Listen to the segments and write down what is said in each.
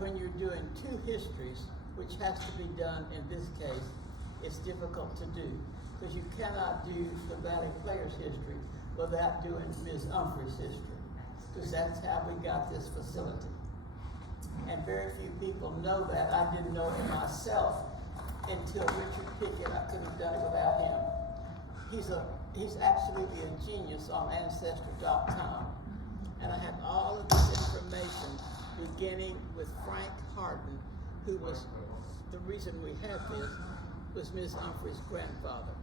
when you're doing two histories, which has to be done in this case, it's difficult to do, because you cannot do the Valley Players history without doing Ms. Humphrey's history, because that's how we got this facility. And very few people know that. I didn't know it myself until Richard Pickett. I couldn't have done it without him. He's absolutely a genius on Ancestry.com. And I have all of this information beginning with Frank Harden, who was, the reason we have this, was Ms. Humphrey's grandfather.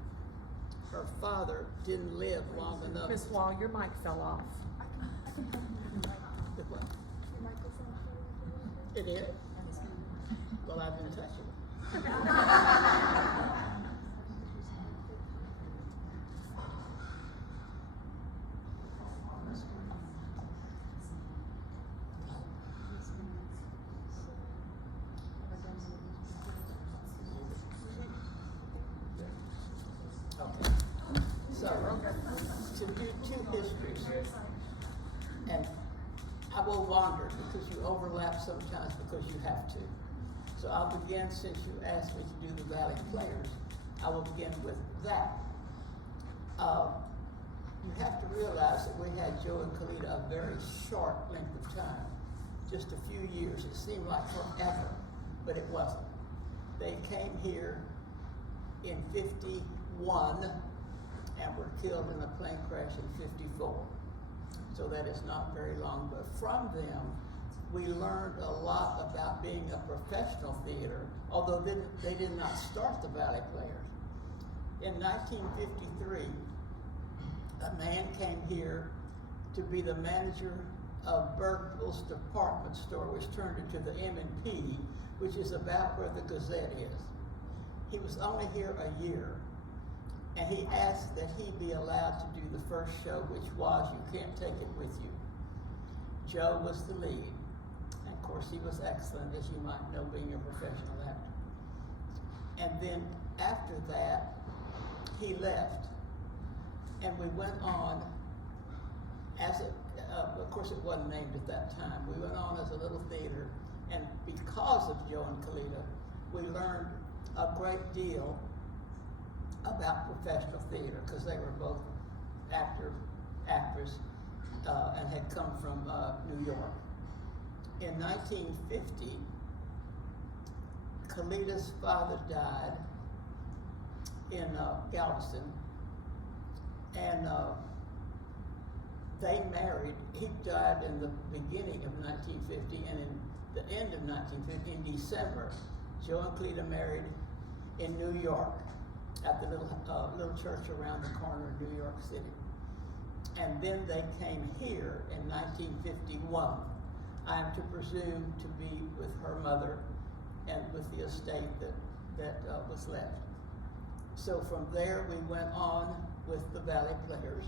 Her father didn't live long enough. Ms. Waugh, your mic fell off. The what? It is? Well, I've been touching it. Okay. So, to do two histories, and I will wander because you overlap sometimes because you have to. So I'll begin, since you asked me to do the Valley Players, I will begin with that. You have to realize that we had Joe and Kalita a very short length of time, just a few years. It seemed like forever, but it wasn't. They came here in 51 and were killed in a plane crash in 54. So that is not very long, but from them, we learned a lot about being a professional theater, although they did not start the Valley Players. In 1953, a man came here to be the manager of Berkel's department store, which turned into the M&P, which is about where the Gazette is. He was only here a year, and he asked that he be allowed to do the first show, which was You Can't Take It With You. Joe was the lead, and of course he was excellent, as you might know, being a professional actor. And then after that, he left, and we went on as of course it wasn't named at that time. We went on as a little theater, and because of Joe and Kalita, we learned a great deal about professional theater, because they were both actors, and had come from New York. In 1950, Kalita's father died in Galveston, and they married. He died in the beginning of 1950, and in the end of 1950, in December, Joe and Kalita married in New York, at the little church around the corner of New York City. And then they came here in 1951. I am to presume to be with her mother and with the estate that was left. So from there we went on with the Valley Players,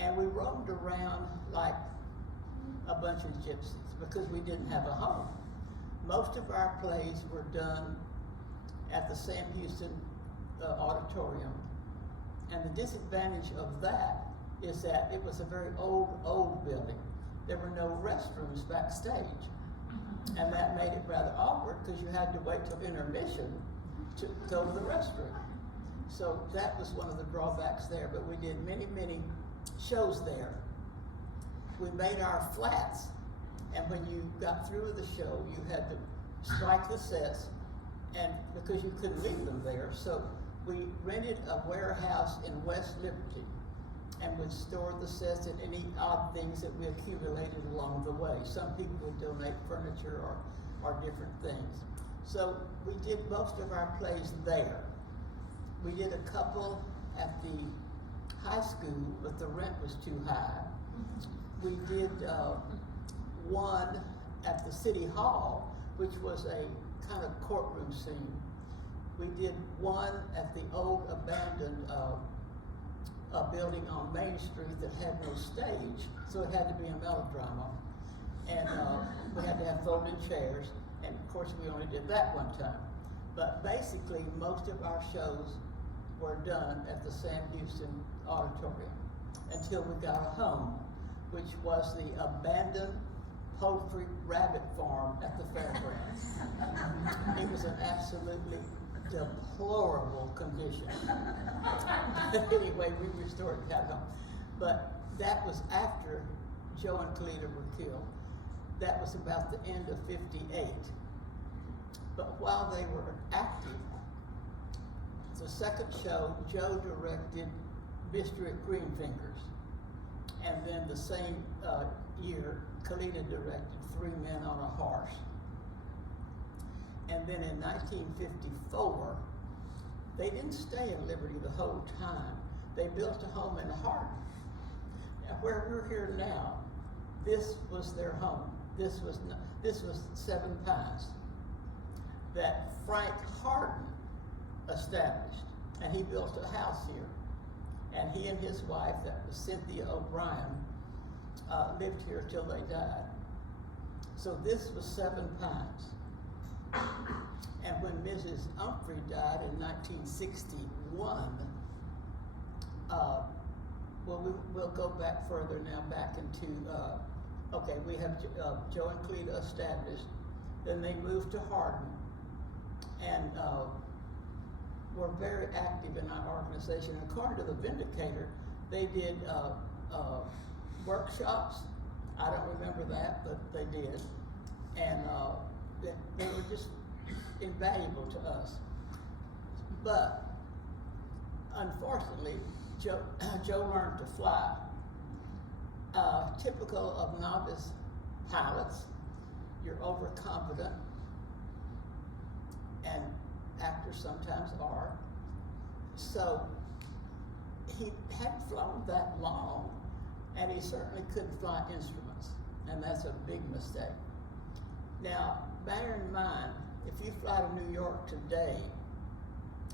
and we roamed around like a bunch of gypsies because we didn't have a home. Most of our plays were done at the Sam Houston auditorium, and the disadvantage of that is that it was a very old building. There were no restrooms backstage, and that made it rather awkward because you had to wait till intermission to go to the restroom. So that was one of the drawbacks there, but we did many shows there. We made our flats, and when you got through the show, you had to strike the sets, and because you couldn't leave them there, so we rented a warehouse in West Liberty and would store the sets and any odd things that we accumulated along the way. Some people would donate furniture or different things. So we did most of our plays there. We did a couple at the high school, but the rent was too high. We did one at the City Hall, which was a kind of courtroom scene. We did one at the old abandoned building on Main Street that had no stage, so it had to be a melodrama. And we had to have folding chairs, and of course we only did that one time. But basically, most of our shows were done at the Sam Houston Auditorium until we got a home, which was the abandoned poultry rabbit farm at the fairgrounds. It was an absolutely deplorable condition. Anyway, we restored that home. But that was after Joe and Cleta were killed. That was about the end of '58. But while they were active, the second show, Joe directed Mystery at Greenfingers. And then the same year, Cleta directed Three Men on a Horse. And then in 1954, they didn't stay in Liberty the whole time. They built a home in Hardin. Now, where we're here now, this was their home. This was Seven Pines that Frank Hardin established, and he built a house here. And he and his wife, that was Cynthia O'Brien, lived here till they died. So this was Seven Pines. And when Mrs. Humphrey died in 1961, we'll go back further now, back into, okay, we have Joe and Cleta established. Then they moved to Hardin, and were very active in our organization. According to the Vindicator, they did workshops. I don't remember that, but they did. And they were just invaluable to us. But unfortunately, Joe learned to fly. Typical of novice pilots, you're overconfident, and actors sometimes are. So he hadn't flown that long, and he certainly couldn't fly instruments, and that's a big mistake. Now, bear in mind, if you fly to New York today,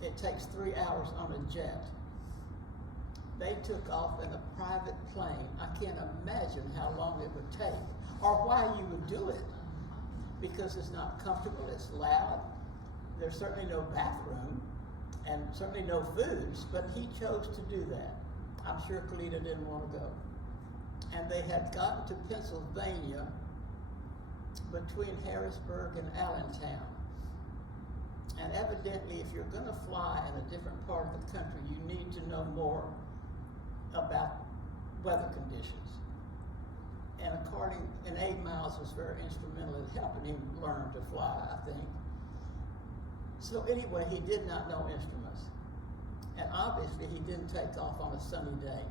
it takes 3 hours on a jet. They took off in a private plane. I can't imagine how long it would take, or why you would do it, because it's not comfortable, it's loud. There's certainly no bathroom, and certainly no foods, but he chose to do that. I'm sure Cleta didn't want to go. And they had gotten to Pennsylvania between Harrisburg and Allentown. And evidently, if you're going to fly in a different part of the country, you need to know more about weather conditions. And Abe Miles was very instrumental in helping him learn to fly, I think. So anyway, he did not know instruments. And obviously he didn't take off on a sunny day,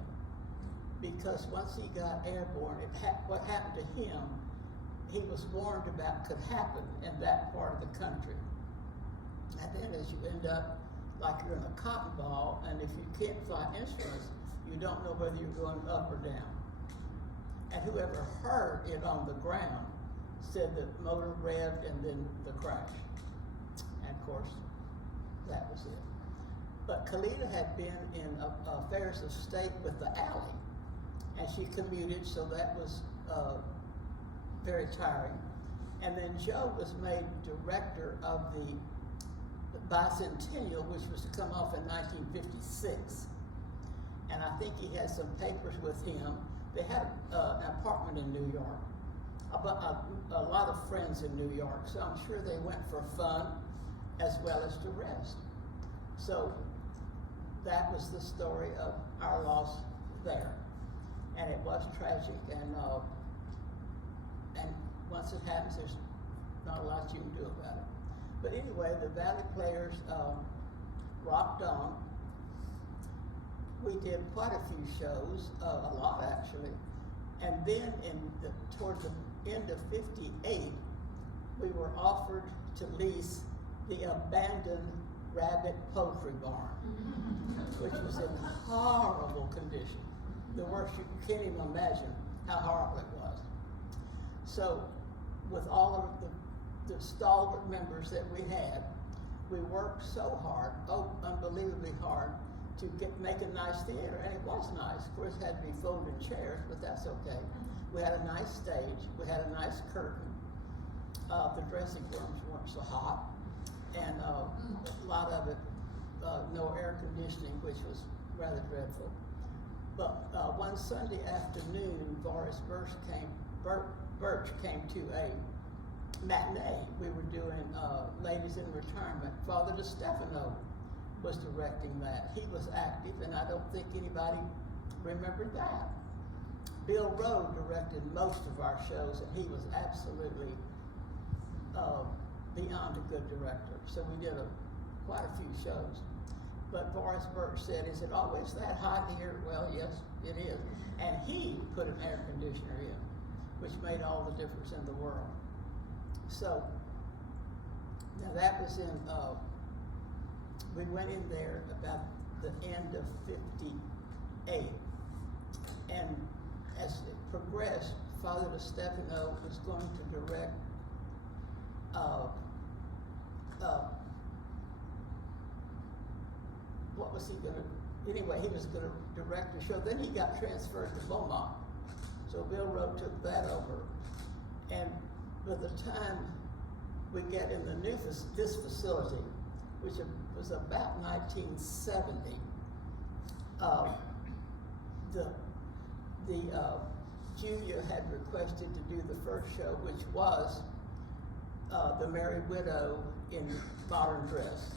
because once he got airborne, what happened to him, he was warned about could happen in that part of the country. And then as you end up like you're in a cotton ball, and if you can't fly instruments, you don't know whether you're going up or down. And whoever heard it on the ground said that motor revved and then the crash. And of course, that was it. But Cleta had been in affairs of state with the Alley, and she commuted, so that was very tiring. And then Joe was made director of the bicentennial, which was to come off in 1956. And I think he had some papers with him. They had an apartment in New York, a lot of friends in New York, so I'm sure they went for fun as well as to rest. So that was the story of our loss there. And it was tragic, and once it happens, there's not a lot you can do about it. But anyway, the Valley Players rocked on. We did quite a few shows, a lot actually. And then toward the end of '58, we were offered to lease the abandoned Rabbit Poultry Barn, which was in horrible condition. The worst, you can't even imagine how horrible it was. So with all of the stalwart members that we had, we worked so hard, unbelievably hard, to make a nice theater, and it was nice. Of course, it had to be folding chairs, but that's okay. We had a nice stage, we had a nice curtain. The dressing rooms weren't so hot, and a lot of it, no air conditioning, which was rather dreadful. But one Sunday afternoon, Boris Birch came to a matinee. We were doing Ladies in Retirement. Father DeStefano was directing that. He was active, and I don't think anybody remembered that. Bill Rowe directed most of our shows, and he was absolutely beyond a good director. So we did quite a few shows. But Boris Burke said, "Is it always that hot here?" Well, yes, it is. And he put an air conditioner in, which made all the difference in the world. So, now that was in, we went in there about the end of 58. And as it progressed, Father DeStefano was going to direct what was he going to, anyway, he was going to direct the show. Then he got transferred to Beaumont. So Bill Rowe took that over. And by the time we get in the new, this facility, which was about 1970, Julia had requested to do the first show, which was The Merry Widow in modern dress.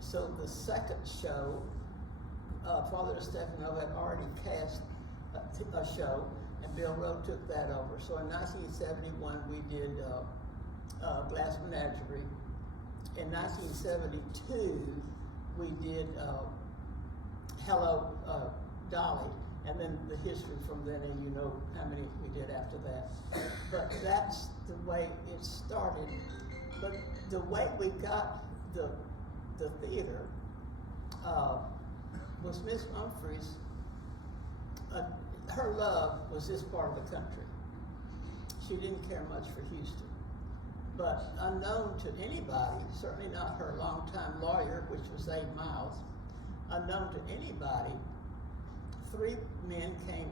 So the second show, Father DeStefano had already cast a show, and Bill Rowe took that over. So in 1971, we did Glass Menagerie. In 1972, we did Hello, Dolly, and then the history from then, and you know how many we did after that. But that's the way it started. But the way we got the theater was Miss Humphreys. Her love was this part of the country. She didn't care much for Houston. But unknown to anybody, certainly not her longtime lawyer, which was 8 Miles, unknown to anybody, 3 men came,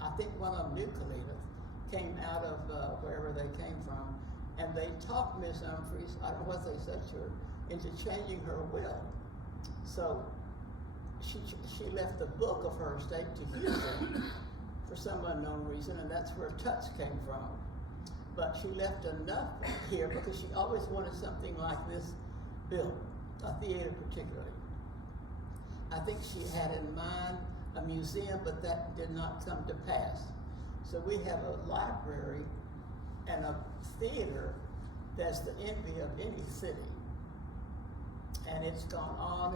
I think one of them knew Kalita, came out of wherever they came from, and they talked Miss Humphreys, I don't know what they said to her, into changing her will. So she left the book of her estate to Houston for some unknown reason, and that's where Tuts came from. But she left enough here because she always wanted something like this built, a theater particularly. I think she had in mind a museum, but that did not come to pass. So we have a library and a theater that's the envy of any city. And it's gone on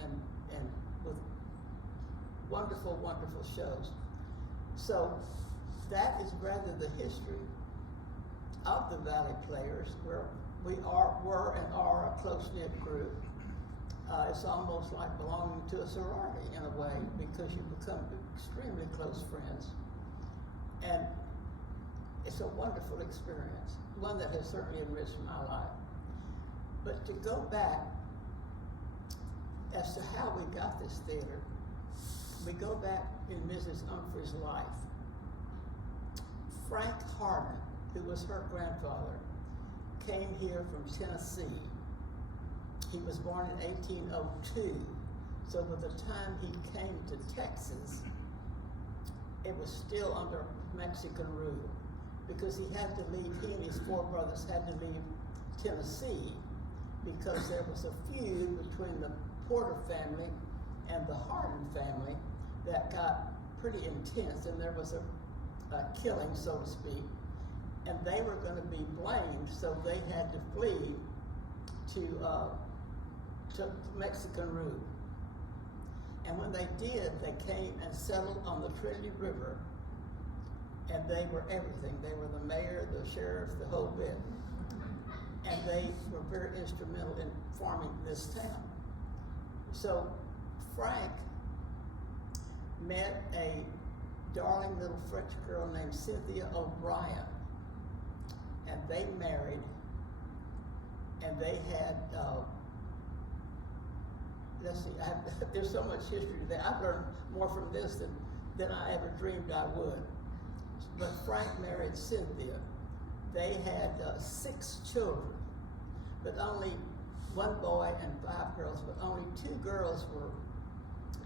and with wonderful, wonderful shows. So that is rather the history of the Valley Players, where we were and are a close-knit group. It's almost like belonging to a sorority in a way, because you become extremely close friends. And it's a wonderful experience, one that has certainly enriched my life. But to go back as to how we got this theater, we go back in Mrs. Humphrey's life. Frank Harden, who was her grandfather, came here from Tennessee. He was born in 1802. So by the time he came to Texas, it was still under Mexican rule, because he had to leave, he and his 4 brothers had to leave Tennessee because there was a feud between the Porter family and the Harden family that got pretty intense, and there was a killing, so to speak, and they were going to be blamed, so they had to flee to Mexican rule. And when they did, they came and settled on the Trinity River, and they were everything. They were the mayor, the sheriff, the whole bit. And they were very instrumental in forming this town. So Frank met a darling little French girl named Cynthia O'Brien, and they married, and they had, let's see, there's so much history to that. I've learned more from this than I ever dreamed I would. But Frank married Cynthia. They had 6 children, but only 1 boy and 5 girls, but only 2 girls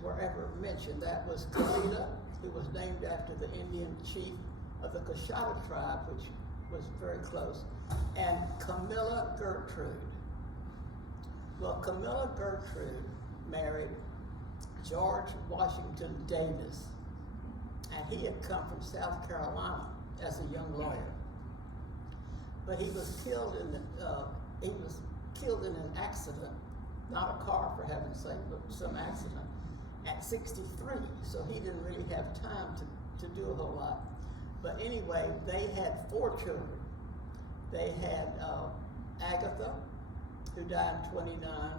were ever mentioned. That was Kalita, who was named after the Indian chief of the Coshada tribe, which was very close, and Camilla Gertrude. Well, Camilla Gertrude married George Washington Davis, and he had come from South Carolina as a young lawyer. But he was killed in an accident, not a car for heaven's sake, but some accident, at 63. So he didn't really have time to do a whole lot. But anyway, they had 4 children. They had Agatha, who died in 29.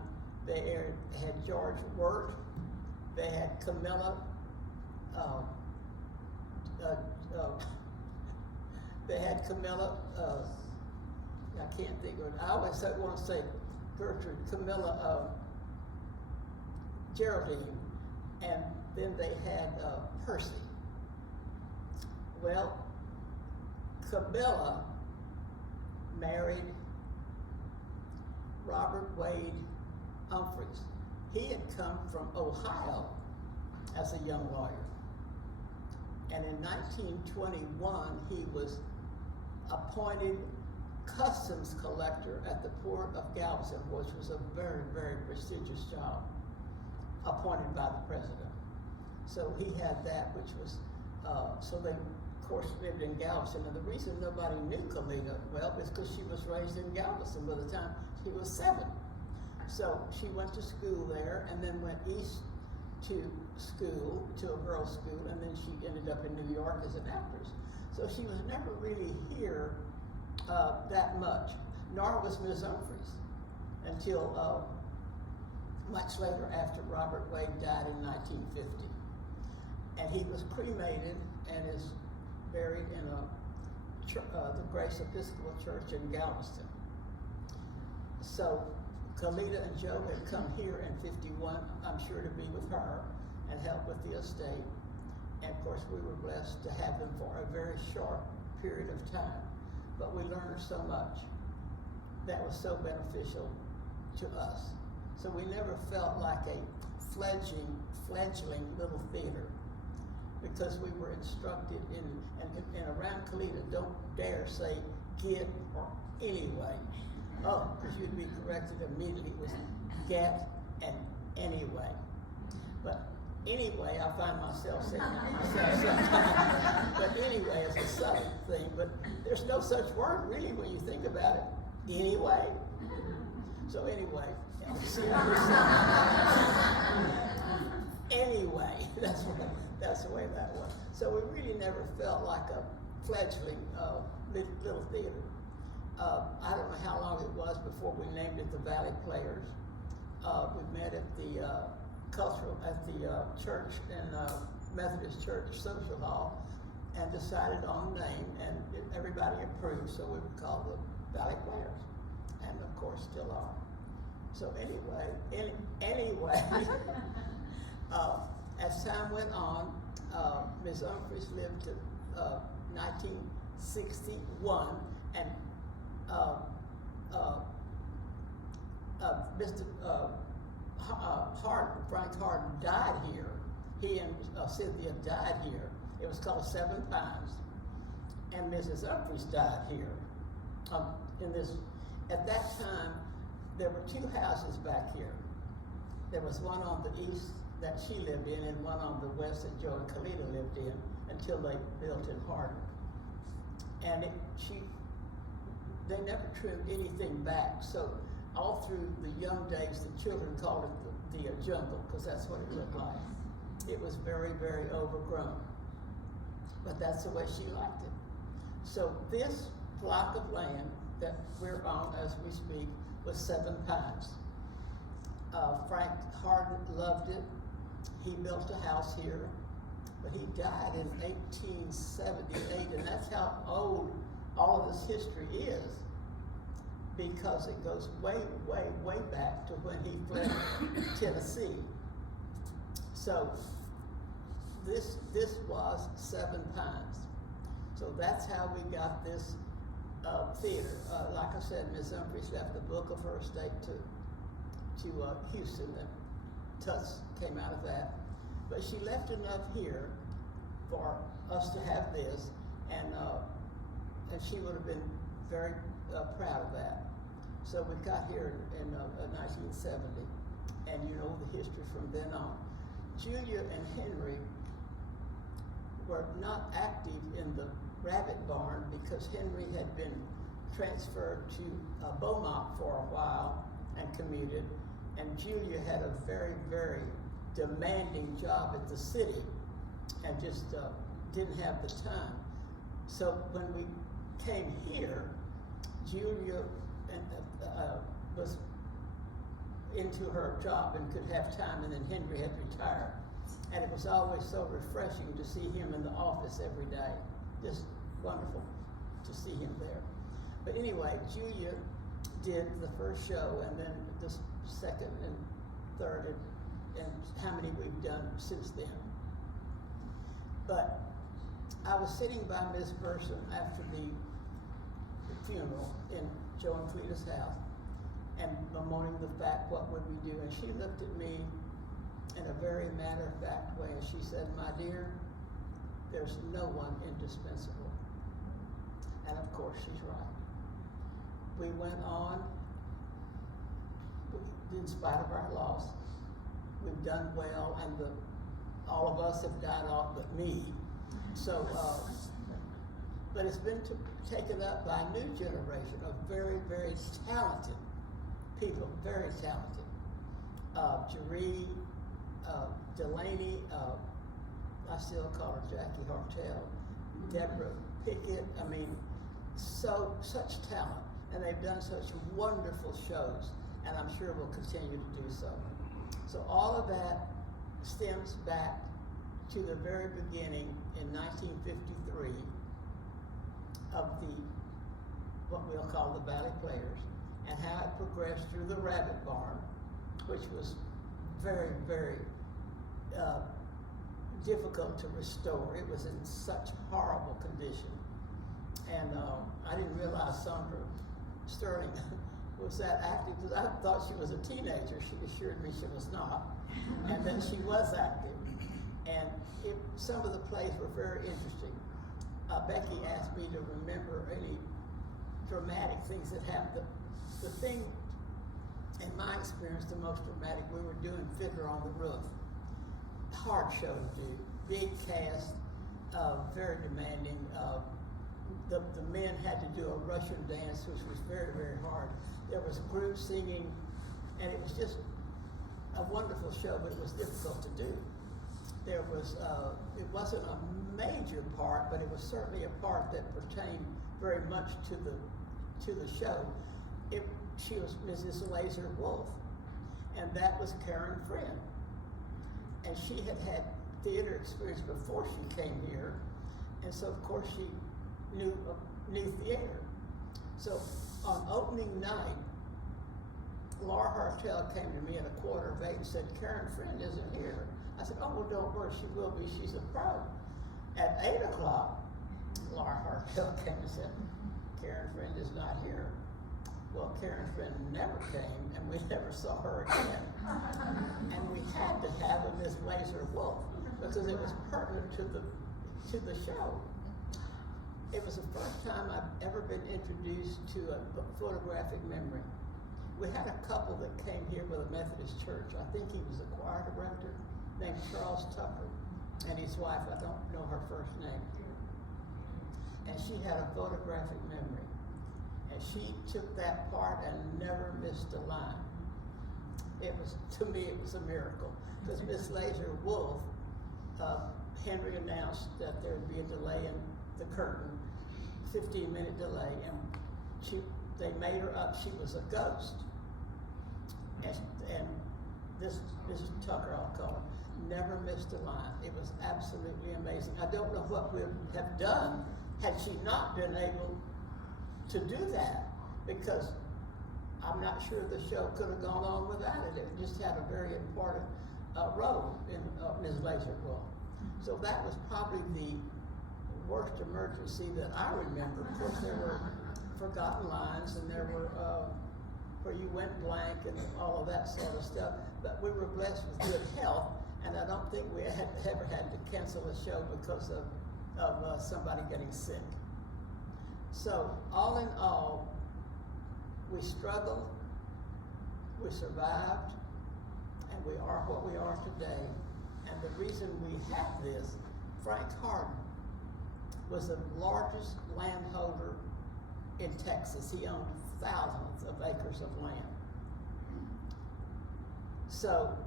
They had George Wirt. They had Camilla. They had Camilla. I can't think of it. I always want to say Gertrude, Camilla, Geraldine, and then they had Percy. Well, Camilla married Robert Wade Humphreys. He had come from Ohio as a young lawyer. And in 1921, he was appointed customs collector at the Port of Galveston, which was a very, very prestigious job, appointed by the president. So he had that, which was, so they, of course, lived in Galveston. And the reason nobody knew Kalita, well, is because she was raised in Galveston by the time she was 7. So she went to school there and then went east to school, to a girls' school, and then she ended up in New York as an actress. So she was never really here that much, nor was Ms. Humphreys until much later after Robert Wade died in 1950. And he was cremated and is buried in the Grace Episcopal Church in Galveston. So Kalita and Joe had come here in 51, I'm sure, to be with her and help with the estate. And of course, we were blessed to have them for a very short period of time. But we learned so much that was so beneficial to us. So we never felt like a fledgling little theater, because we were instructed and around Kalita, don't dare say get or anyway. Oh, because you'd be corrected immediately. It was get and anyway. But anyway, I find myself saying myself sometimes. But anyway, it's a subtle thing. But there's no such word really when you think about it. Anyway. So anyway, anyway, that's the way that was. So we really never felt like a fledgling little theater. I don't know how long it was before we named it the Valley Players. We met at the church in Methodist Church Social Hall and decided on a name, and everybody approved, so we were called the Valley Players, and of course still are. So anyway, as time went on, Ms. Humphreys lived to 1961, and Mr. Frank Harden died here. He and Cynthia died here. It was called 7 Pines. And Mrs. Humphreys died here. At that time, there were 2 houses back here. There was one on the east that she lived in, and one on the west that Joe and Kalita lived in until they built in Harden. And they never trimmed anything back. So all through the young days, the children called it the jungle, because that's what it looked like. It was very, very overgrown. But that's the way she liked it. So this block of land that we're on as we speak was 7 Pines. Frank Harden loved it. He built a house here, but he died in 1878, and that's how old all of this history is, because it goes way, way, way back to when he fled Tennessee. So this was 7 Pines. So that's how we got this theater. Like I said, Ms. Humphreys left the book of her estate to Houston, and Tuts came out of that. But she left enough here for us to have this, and and she would have been very proud of that. So we got here in 1970, and you know the history from then on. Julia and Henry were not active in the rabbit barn because Henry had been transferred to Beaumont for a while and commuted, and Julia had a very, very demanding job at the city and just didn't have the time. So when we came here, Julia was into her job and could have time, and then Henry had retired. And it was always so refreshing to see him in the office every day. Just wonderful to see him there. But anyway, Julia did the first show, and then the second and third, and how many we've done since then. But I was sitting by Miss Burson after the funeral in Joe and Cleta's house, and bemoaning the fact, what would we do? And she looked at me in a very matter-of-fact way, and she said, "My dear, there's no one indispensable." And of course, she's right. We went on, in spite of our loss. We've done well, and all of us have died off but me. So, but it's been taken up by a new generation of very, very talented people, very talented. Jeree, Delaney, I still call her Jackie Hartel, Deborah Pickett, I mean, such talent. And they've done such wonderful shows, and I'm sure will continue to do so. So all of that stems back to the very beginning in 1953 of what we'll call the Ballet Players, and how it progressed through the Rabbit Barn, which was very, very difficult to restore. It was in such horrible condition. And I didn't realize Sandra Sterling was that active, because I thought she was a teenager. She assured me she was not. And then she was active. And some of the plays were very interesting. Becky asked me to remember any dramatic things that happened. The thing, in my experience, the most dramatic, we were doing Fiddler on the Roof. Hard show to do, big cast, very demanding. The men had to do a Russian dance, which was very, very hard. There was group singing, and it was just a wonderful show, but it was difficult to do. There was, it wasn't a major part, but it was certainly a part that pertained very much to the show. She was Mrs. Laser Wolf, and that was Karen Friend. And she had had theater experience before she came here, and so of course she knew theater. So on opening night, Laura Hartel came to me at 7:15 and said, "Karen Friend isn't here." I said, "Oh, well, don't worry, she will be, she's a pro." At 8:00, Laura Hartel came and said, "Karen Friend is not here." Well, Karen Friend never came, and we never saw her again. And we had to have a Miss Laser Wolf, because it was pertinent to the show. It was the first time I've ever been introduced to a photographic memory. We had a couple that came here with a Methodist church. I think he was a choir director named Charles Tucker, and his wife, I don't know her first name. And she had a photographic memory. And she took that part and never missed a line. To me, it was a miracle. Because Miss Laser Wolf, Henry announced that there would be a delay in the curtain, 15-minute delay, and they made her up. She was a ghost. And this Tucker, I'll call her, never missed a line. It was absolutely amazing. I don't know what we would have done had she not been able to do that, because I'm not sure the show could have gone on without it. It just had a very important role in Ms. Laser Wolf. So that was probably the worst emergency that I remember. Of course, there were forgotten lines, and there were where you went blank and all of that sort of stuff. But we were blessed with good health, and I don't think we had ever had to cancel a show because of somebody getting sick. So all in all, we struggled, we survived, and we are what we are today. And the reason we have this, Frank Harden was the largest landholder in Texas. He owned thousands of acres of land. So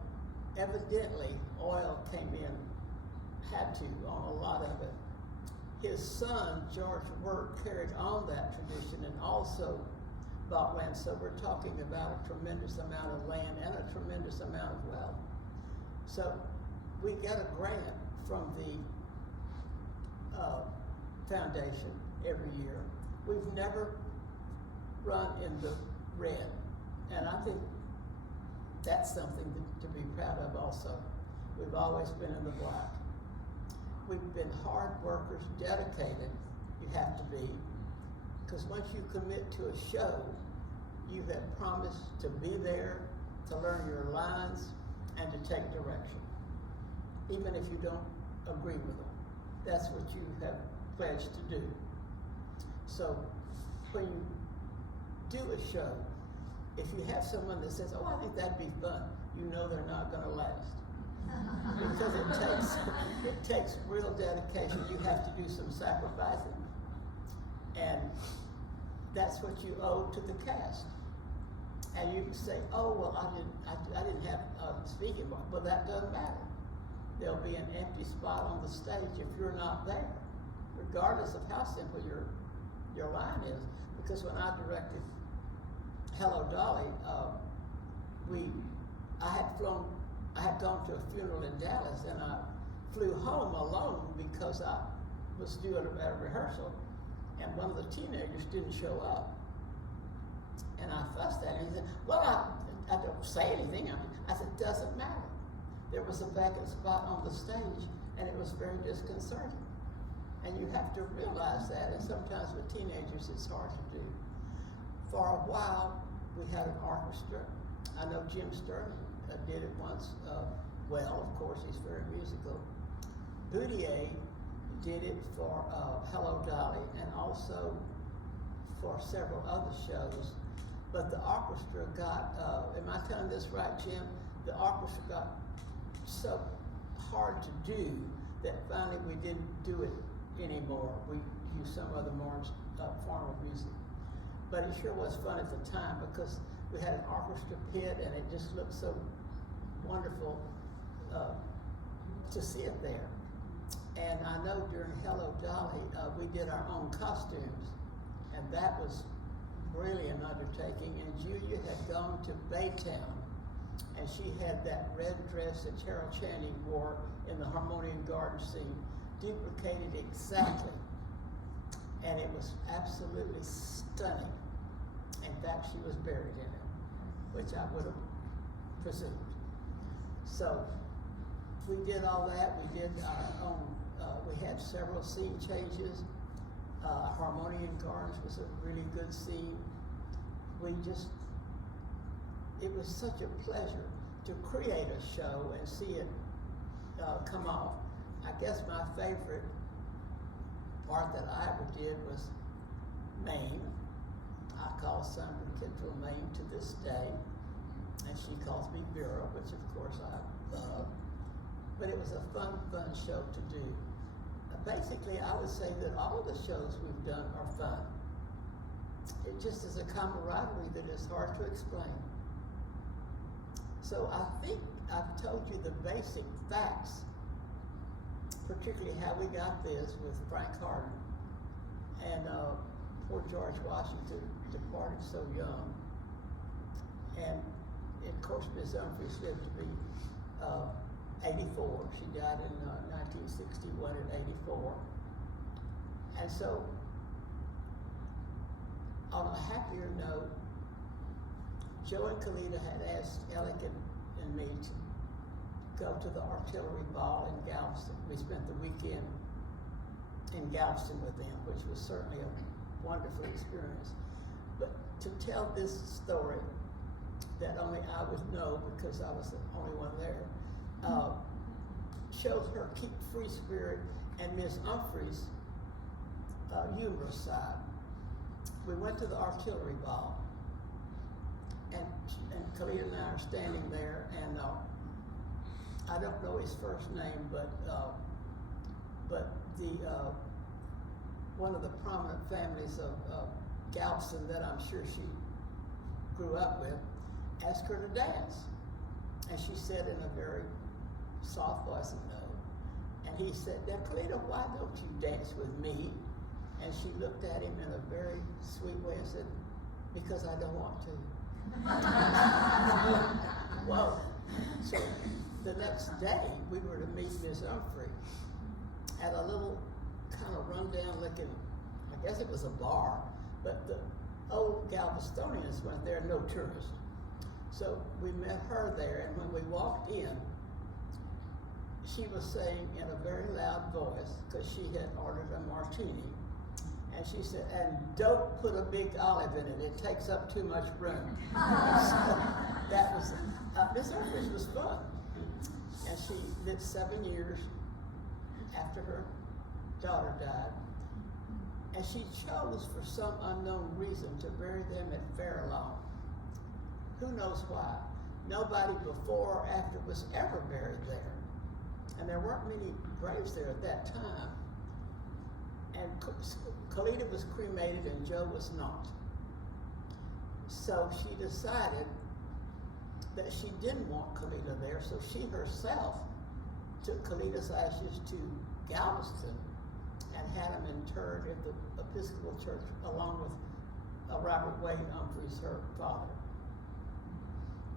evidently oil came in, had to, on a lot of it. His son, George Wirt, carried on that tradition and also bought land. So we're talking about a tremendous amount of land and a tremendous amount of wealth. So we get a grant from the foundation every year. We've never run in the red, and I think that's something to be proud of also. We've always been in the black. We've been hard workers, dedicated, you have to be, because once you commit to a show, you have promised to be there, to learn your lines, and to take direction, even if you don't agree with them. That's what you have pledged to do. So when you do a show, if you have someone that says, oh, I think that'd be fun, you know they're not gonna last. Because it takes real dedication. You have to do some sacrificing. And that's what you owe to the cast. And you can say, oh, well, I didn't have a speaking part. Well, that doesn't matter. There'll be an empty spot on the stage if you're not there, regardless of how simple your line is. Because when I directed Hello, Dolly, I had gone to a funeral in Dallas, and I flew home alone because I was doing a rehearsal, and one of the teenagers didn't show up. And I fussed at him. He said, well, I don't say anything. I said, doesn't matter. There was a vacant spot on the stage, and it was very disconcerting. And you have to realize that, and sometimes with teenagers it's hard to do. For a while, we had an orchestra. I know Jim Sterling did it once. Well, of course, he's very musical. Boudier did it for Hello, Dolly, and also for several other shows. But the orchestra got, am I telling this right, Jim? The orchestra got so hard to do that finally we didn't do it anymore. We used some other more form of music. But it sure was fun at the time because we had an orchestra pit and it just looked so wonderful to see it there. And I know during Hello, Dolly, we did our own costumes, and that was really an undertaking. And Julia had gone to Baytown, and she had that red dress that Cheryl Channing wore in the Harmonium Garden scene, duplicated exactly. And it was absolutely stunning. In fact, she was buried in it, which I would have presumed. So we did all that. We did our own, we had several scene changes. Harmonium Gardens was a really good scene. It was such a pleasure to create a show and see it come off. I guess my favorite part that I ever did was Maine. I call Sandra Kittrell Maine to this day, and she calls me Vera, which of course I love. But it was a fun show to do. Basically, I would say that all of the shows we've done are fun. It just is a camaraderie that is hard to explain. So I think I've told you the basic facts, particularly how we got this with Frank Harden. And poor George Washington departed so young. And of course, Miss Humphreys lived to be 84. She died in 1961 at 84. And so, on a happier note, Joe and Kalita had asked Alec and me to go to the artillery ball in Galveston. We spent the weekend in Galveston with them, which was certainly a wonderful experience. But to tell this story that only I would know because I was the only one there, shows her free spirit and Miss Humphreys' humorous side. we went to the artillery ball, and Khalid and I are standing there, and I don't know his first name, but the one of the prominent families of Galveston that I'm sure she grew up with asked her to dance, and she said in a very soft voice, no. And he said, now, Kalita, why don't you dance with me? And she looked at him in a very sweet way and said, because I don't want to. Well, so the next day we were to meet Miss Humphrey at a little kind of rundown looking, I guess it was a bar, but the old Galvestonians went there, no tourists. So we met her there, and when we walked in, she was saying in a very loud voice, because she had ordered a martini, and she said, and don't put a big olive in it, it takes up too much room. So that was, Miss Humphreys was fun. And she lived 7 years after her daughter died. And she chose, for some unknown reason, to bury them at Fairlawn. Who knows why? Nobody before or after was ever buried there. And there weren't many graves there at that time. And Kalita was cremated and Joe was not. So she decided that she didn't want Kalita there, so she herself took Kalita's ashes to Galveston and had them interred in the Episcopal Church along with Robert Wade Humphreys, her father.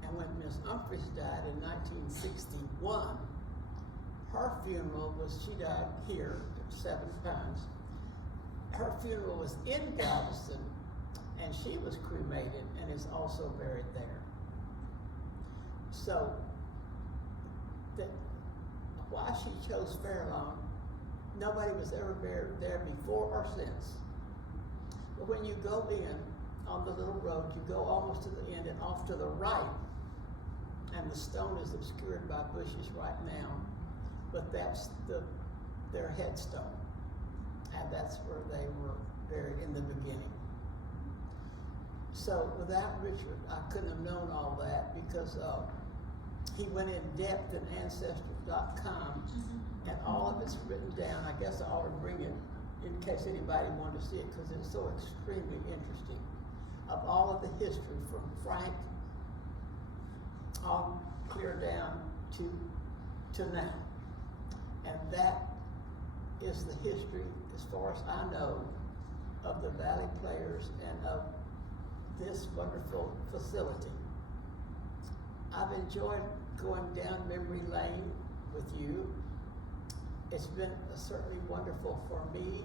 And when Miss Humphreys died in 1961, her funeral was, she died here at 7 Pines. Her funeral was in Galveston, and she was cremated and is also buried there. So, why she chose Fairlawn, nobody was ever buried there before or since. But when you go in on the little road, you go almost to the end and off to the right, and the stone is obscured by bushes right now, but that's their headstone, and that's where they were buried in the beginning. So without Richard, I couldn't have known all that, because he went in depth in Ancestry.com, and all of it's written down. I guess I ought to bring it in case anybody wanted to see it, because it's so extremely interesting, of all of the history from Frank on clear down to now. And that is the history, as far as I know, of the Valley Players and of this wonderful facility. I've enjoyed going down memory lane with you. It's been certainly wonderful for me